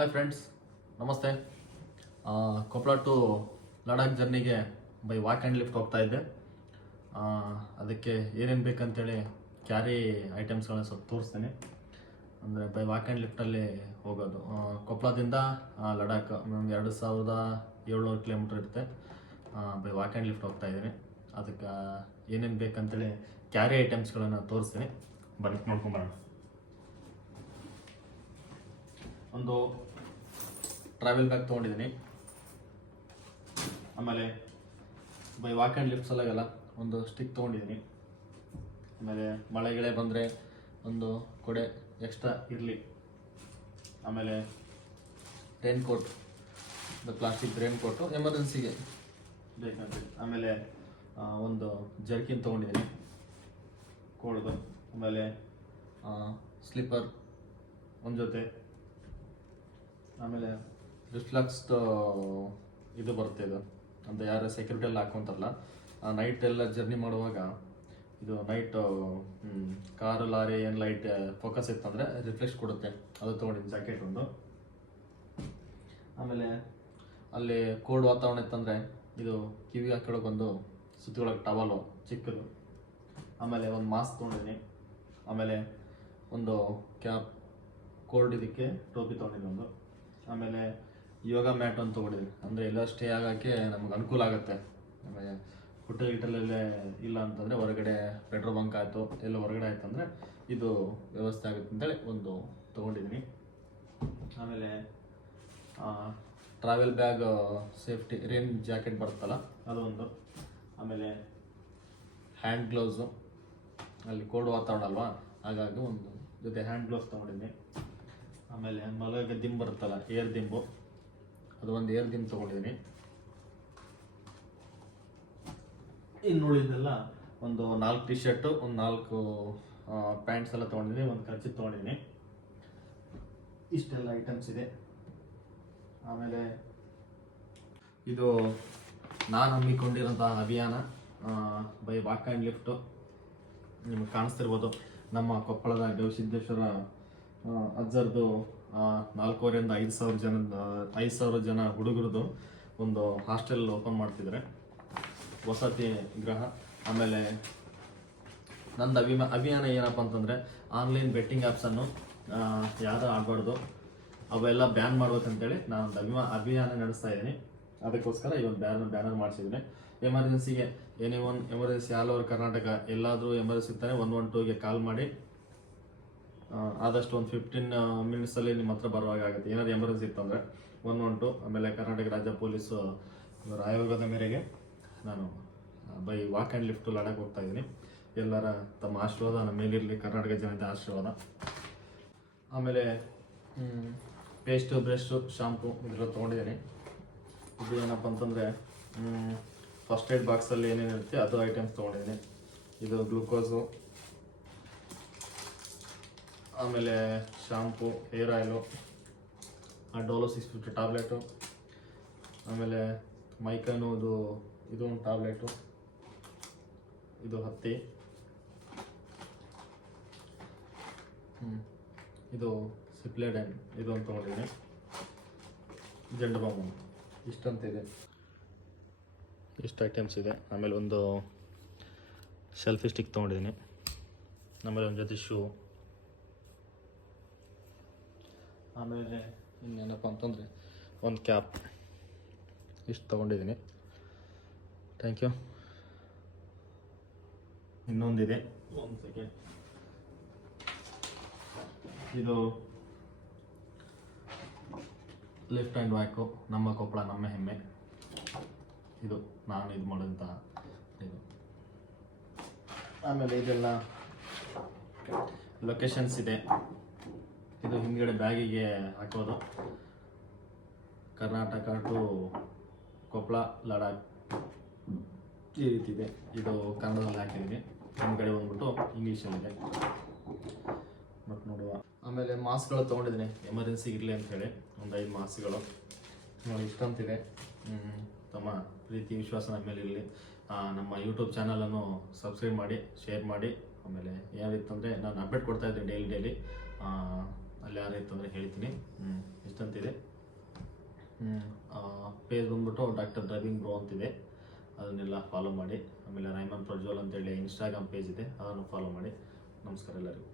Hi friends, ನಮಸ್ತೆ. Koppal to Ladakh ಜರ್ನಿಗೆ by walk and lift ಹೋಗ್ತಾ ಇದ್ದೆ. ಅದಕ್ಕೆ ಏನೇನು ಬೇಕಂತೇಳಿ ಕ್ಯಾರಿ ಐಟಮ್ಸ್ಗಳನ್ನ ಸ್ವಲ್ಪ ತೋರಿಸ್ತೇನೆ. ಅಂದರೆ ಬೈ ವಾಕ್ ಆ್ಯಂಡ್ ಲಿಫ್ಟಲ್ಲಿ ಹೋಗೋದು ಕೊಪ್ಪಳದಿಂದ ಲಡಾಖ್ 2700 ಕಿಲೋಮೀಟ್ರ್ ಇರುತ್ತೆ. ಬೈ ವಾಕ್ ಆ್ಯಂಡ್ ಲಿಫ್ಟ್ ಹೋಗ್ತಾ ಇದ್ದೀನಿ. ಅದಕ್ಕೆ ಏನೇನು ಬೇಕಂತೇಳಿ ಕ್ಯಾರಿ ಐಟಮ್ಸ್ಗಳನ್ನು ತೋರಿಸ್ತೀನಿ. ಬನ್ನಿ ನೋಡ್ಕೊಂಬರೋಣ. ಒಂದು ಟ್ರಾವೆಲ್ ಬ್ಯಾಗ್ ತೊಗೊಂಡಿದ್ದೀನಿ. ಆಮೇಲೆ ಬೈ ವಾಕ್ ಆ್ಯಂಡ್ ಲಿಫ್ಟ್ ಸಲಗಲ್ಲ ಒಂದು ಸ್ಟಿಕ್ ತೊಗೊಂಡಿದ್ದೀನಿ. ಆಮೇಲೆ ಮಳೆ ಗಿಳೆ ಬಂದರೆ ಒಂದು ಕೊಡೆ ಎಕ್ಸ್ಟ್ರಾ ಇರಲಿ. ಆಮೇಲೆ raincoat, plastic raincoat ಎಮರ್ಜೆನ್ಸಿಗೆ ಬೇಕಂತ. ಆಮೇಲೆ ಒಂದು ಜರ್ಕಿನ್ ತೊಗೊಂಡಿದ್ದೀನಿ ಕೋಲ್ದು. ಆಮೇಲೆ ಸ್ಲಿಪ್ಪರ್ ಒಂದು ಜೊತೆ. ಆಮೇಲೆ ರಿಫ್ಲೆಕ್ಸ್ದು ಇದು ಬರುತ್ತೆ. ಇದು ಅಂತ ಯಾರು ಸೆಕ್ಯೂರಿಟಿ ಎಲ್ಲ ಹಾಕ್ಕೊಂತಾರಲ್ಲ, ನೈಟ್ ಎಲ್ಲ ಜರ್ನಿ ಮಾಡುವಾಗ ಇದು ನೈಟ್ ಕಾರು ಲಾರಿ ಏನು ಲೈಟ್ ಫೋಕಸ್ ಇತ್ತಂದರೆ ರಿಫ್ಲೆಕ್ಸ್ ಕೊಡುತ್ತೆ. ಅದು ತೊಗೊಂಡಿದ್ದು ಜಾಕೆಟ್ ಒಂದು. ಆಮೇಲೆ ಅಲ್ಲಿ ಕೋಲ್ಡ್ ವಾತಾವರಣ ಇತ್ತಂದರೆ ಇದು ಕಿವಿಗೆ ಹಾಕೊಳ್ಳೋಕೊಂದು ಸುತ್ತಿಗೊಳಗೆ ಟವಲು ಚಿಕ್ಕದು. ಆಮೇಲೆ ಒಂದು ಮಾಸ್ಕ್ ತೊಗೊಂಡಿದ್ದೀನಿ. ಆಮೇಲೆ ಒಂದು ಕ್ಯಾಪ್, ಕೋಲ್ಡ್ ಇದಕ್ಕೆ ಟೋಪಿ ತೊಗೊಂಡಿದ್ದೀನಿ ಒಂದು. ಆಮೇಲೆ ಯೋಗ ಮ್ಯಾಟ್ ಅಂತ ತೊಗೊಂಡಿದ್ದೀನಿ. ಅಂದರೆ ಎಲ್ಲ ಸ್ಟೇ ಆಗೋಕ್ಕೆ ನಮ್ಗೆ ಅನುಕೂಲ ಆಗುತ್ತೆ. ಆಮೇಲೆ ಹೋಟೆಲಲ್ಲೇ ಇಲ್ಲ ಅಂತಂದರೆ ಹೊರಗಡೆ ಪೆಟ್ರೋಲ್ ಬಂಕ್ ಆಯಿತು, ಎಲ್ಲ ಹೊರಗಡೆ ಆಯಿತು ಅಂದರೆ ಇದು ವ್ಯವಸ್ಥೆ ಆಗುತ್ತೆ ಅಂತೇಳಿ ಒಂದು ತೊಗೊಂಡಿದ್ದೀನಿ. ಆಮೇಲೆ travel bag safety rain jacket ಬರುತ್ತಲ್ಲ ಅದು ಒಂದು. ಆಮೇಲೆ ಹ್ಯಾಂಡ್ ಗ್ಲೌಸು, ಅಲ್ಲಿ ಕೋಲ್ಡ್ ವಾತಾವರಣ ಅಲ್ವಾ, ಹಾಗಾಗಿ ಒಂದು ಜೊತೆ ಹ್ಯಾಂಡ್ ಗ್ಲೌಸ್ ತೊಗೊಂಡಿದ್ದೀನಿ. ಆಮೇಲೆ ಮಲಗ ದಿಂಬು ಬರುತ್ತಲ್ಲ, ಏರ್ ದಿಂಬು, ಅದು ಒಂದು ಏರ್ ದಿಂಬು ತೊಗೊಂಡಿದ್ದೀನಿ. ಇನ್ನು ಉಳಿದೆಲ್ಲ ಒಂದು 4 ಟಿ ಶರ್ಟು, ಒಂದು 4 ಪ್ಯಾಂಟ್ಸ್ ಎಲ್ಲ ತೊಗೊಂಡಿದ್ದೀನಿ, ಒಂದು ಖರ್ಚು ತೊಗೊಂಡಿದ್ದೀನಿ. ಇಷ್ಟೆಲ್ಲ ಐಟಮ್ಸ್ ಇದೆ. ಆಮೇಲೆ ಇದು ನಾನು ಹಮ್ಮಿಕೊಂಡಿರೋಂಥ ಅಭಿಯಾನ ಬೈ ವಾಕ್ ಆ್ಯಂಡ್ ಲಿಫ್ಟು. ನಿಮಗೆ ಕಾಣಿಸ್ತಿರ್ಬೋದು, ನಮ್ಮ ಕೊಪ್ಪಳದ ಗವಿಸಿದ್ದೇಶ್ವರ ಅಜ್ಜರ್ದು 4,500ರಿಂದ 5,000 ಜನ ಹುಡುಗರದು ಒಂದು ಹಾಸ್ಟೆಲ್ ಓಪನ್ ಮಾಡ್ತಿದ್ದಾರೆ, ವಸತಿ ಗೃಹ. ಆಮೇಲೆ ನಂದು ಅಭಿಯಾನ ಏನಪ್ಪ ಅಂತಂದರೆ, ಆನ್ಲೈನ್ ಬೆಟ್ಟಿಂಗ್ ಆ್ಯಪ್ಸನ್ನು ಯಾರು ಆಡಬಾರ್ದು, ಅವೆಲ್ಲ ಬ್ಯಾನ್ ಮಾಡ್ಬೇಕಂತೇಳಿ ನಾನು ಅಭಿಯಾನ ನಡೆಸ್ತಾ ಇದ್ದೀನಿ. ಅದಕ್ಕೋಸ್ಕರ ಈ ಒಂದು ಬ್ಯಾನರ್ ಮಾಡಿಸಿದ್ದೀನಿ. ಎಮರ್ಜೆನ್ಸಿಗೆ ಎಮರ್ಜೆನ್ಸಿ ಆಲ್ ಓವರ್ ಕರ್ನಾಟಕ ಎಲ್ಲಾದರೂ ಎಮರ್ಜೆನ್ಸಿ ಇರ್ತಾರೆ 112ಗೆ ಕಾಲ್ ಮಾಡಿ. ಆದಷ್ಟು ಒಂದು 15 ಮಿನಿಟ್ಸಲ್ಲಿ ನಿಮ್ಮ ಹತ್ರ ಬರುವಾಗ ಆಗುತ್ತೆ. ಏನಾದರೂ ಎಮರ್ಜೆನ್ಸಿ ಇತ್ತಂದರೆ 112. ಆಮೇಲೆ ಕರ್ನಾಟಕ ರಾಜ್ಯ ಪೊಲೀಸು ಇವರ ಆಯೋಗದ ಮೇರೆಗೆ ನಾನು by walk and lift Ladakh ಹೋಗ್ತಾ ಇದ್ದೀನಿ. ಎಲ್ಲರ ತಮ್ಮ ಆಶೀರ್ವಾದ ನಮ್ಮ ಮೇಲಿರಲಿ, ಕರ್ನಾಟಕ ಜನತೆ ಆಶೀರ್ವಾದ. ಆಮೇಲೆ ಪೇಸ್ಟು, ಬ್ರಷು, ಶಾಂಪು ಇದೆಲ್ಲ ತೊಗೊಂಡಿದ್ದೀನಿ. ಇದು ಏನಪ್ಪ ಅಂತಂದರೆ ಫಸ್ಟ್ ಏಡ್ ಬಾಕ್ಸಲ್ಲಿ ಏನೇನಿರುತ್ತೆ ಅದು ಐಟಮ್ಸ್ ತೊಗೊಂಡಿದ್ದೀನಿ. ಇದು ಗ್ಲೂಕೋಸು, ಆಮೇಲೆ shampoo, hair oil, Dolo 650 tablet, ಆಮೇಲೆ ಮೈಕನೋದು ಇದು ಒಂದು ಟ್ಯಾಬ್ಲೆಟು, ಇದು 10, ಇದು ಸಿಪ್ಲೆಡನ್ ಇದು ಒಂದು ತೊಗೊಂಡಿದ್ದೀನಿ. ಜಂಡು ಬಾಂಬು ಇಷ್ಟಂತಿದೆ, ಇಷ್ಟು ಐಟಮ್ಸ್ ಇದೆ. ಆಮೇಲೆ ಒಂದು ಸೆಲ್ಫಿ ಸ್ಟಿಕ್ ತೊಗೊಂಡಿದ್ದೀನಿ. ಆಮೇಲೆ ಒಂದು ಜೊತೆ ಶೂ. ಆಮೇಲೆ ಇನ್ನೇನಪ್ಪ ಅಂತಂದರೆ ಒಂದು ಕ್ಯಾಪ್, ಇಷ್ಟು ತೊಗೊಂಡಿದ್ದೀನಿ. Thank you. ಇನ್ನೊಂದಿದೆ, ಒಂದು ಸೆಕೆಂಡ್. ಇದು ಲಿಫ್ಟ್ ಆ್ಯಂಡ್ ವ್ಯಾಕು, ನಮ್ಮ ಕೊಪ್ಪಳ ನಮ್ಮ ಹೆಮ್ಮೆ. ಇದು ನಾನು ಇದು ಮಾಡೋಂಥ ಇದು. ಆಮೇಲೆ ಇದೆಲ್ಲ ಲೊಕೇಶನ್ಸ್ ಇದೆ. ಇದು ಹಿಂದ್ಗಡೆ ಬ್ಯಾಗಿಗೆ ಹಾಕೋದು, ಕರ್ನಾಟಕ ಟು ಕೊಪ್ಪಳ ಲಡಾಖ್ ಈ ರೀತಿ ಇದೆ. ಇದು ಕನ್ನಡದಲ್ಲಿ ಹಾಕಿದ್ದೀನಿ, ಹಿಂದ್ಗಡೆ ಬಂದ್ಬಿಟ್ಟು ಇಂಗ್ಲೀಷಲ್ಲಿದೆ, ಬಟ್ ನೋಡುವ. ಆಮೇಲೆ ಮಾಸ್ಕ್ಗಳು ತೊಗೊಂಡಿದ್ದೀನಿ ಎಮರ್ಜೆನ್ಸಿಗೆ ಇರಲಿ ಅಂಥೇಳಿ, ಒಂದು 5 ಮಾಸ್ಕ್ಗಳು ನೋಡಿ. ಇಷ್ಟಂತಿದೆ. ತಮ್ಮ ಪ್ರೀತಿ ವಿಶ್ವಾಸ ನಮ್ಮ ಮೇಲೆ ಇರಲಿ. ನಮ್ಮ ಯೂಟ್ಯೂಬ್ ಚಾನಲನ್ನು ಸಬ್ಸ್ಕ್ರೈಬ್ ಮಾಡಿ, ಶೇರ್ ಮಾಡಿ. ಆಮೇಲೆ ಯಾರಿತ್ತಂದರೆ ನಾನು ಅಪ್ಡೇಟ್ ಕೊಡ್ತಾಯಿದ್ದೀನಿ ಡೈಲಿ. ಅಲ್ಲಿ ಯಾರಿತ್ತು ಅಂದರೆ ಹೇಳ್ತೀನಿ. ಇಷ್ಟ ಬೆಸ್ಟ್ ಅಂತಿದೆ. ಪೇಜ್ ಬಂದ್ಬಿಟ್ಟು ಡಾಕ್ಟರ್ ಡ್ರೈವಿಂಗ್ ಬ್ರೋ ಅಂತಿದೆ, ಅದನ್ನೆಲ್ಲ ಫಾಲೋ ಮಾಡಿ. ಆಮೇಲೆ ರೈಮನ್ ಪ್ರಜ್ವಲ್ ಅಂತೇಳಿ ಇನ್ಸ್ಟಾಗ್ರಾಮ್ ಪೇಜ್ ಇದೆ, ಅದನ್ನು ಫಾಲೋ ಮಾಡಿ. ನಮಸ್ಕಾರ ಎಲ್ಲರಿಗೂ.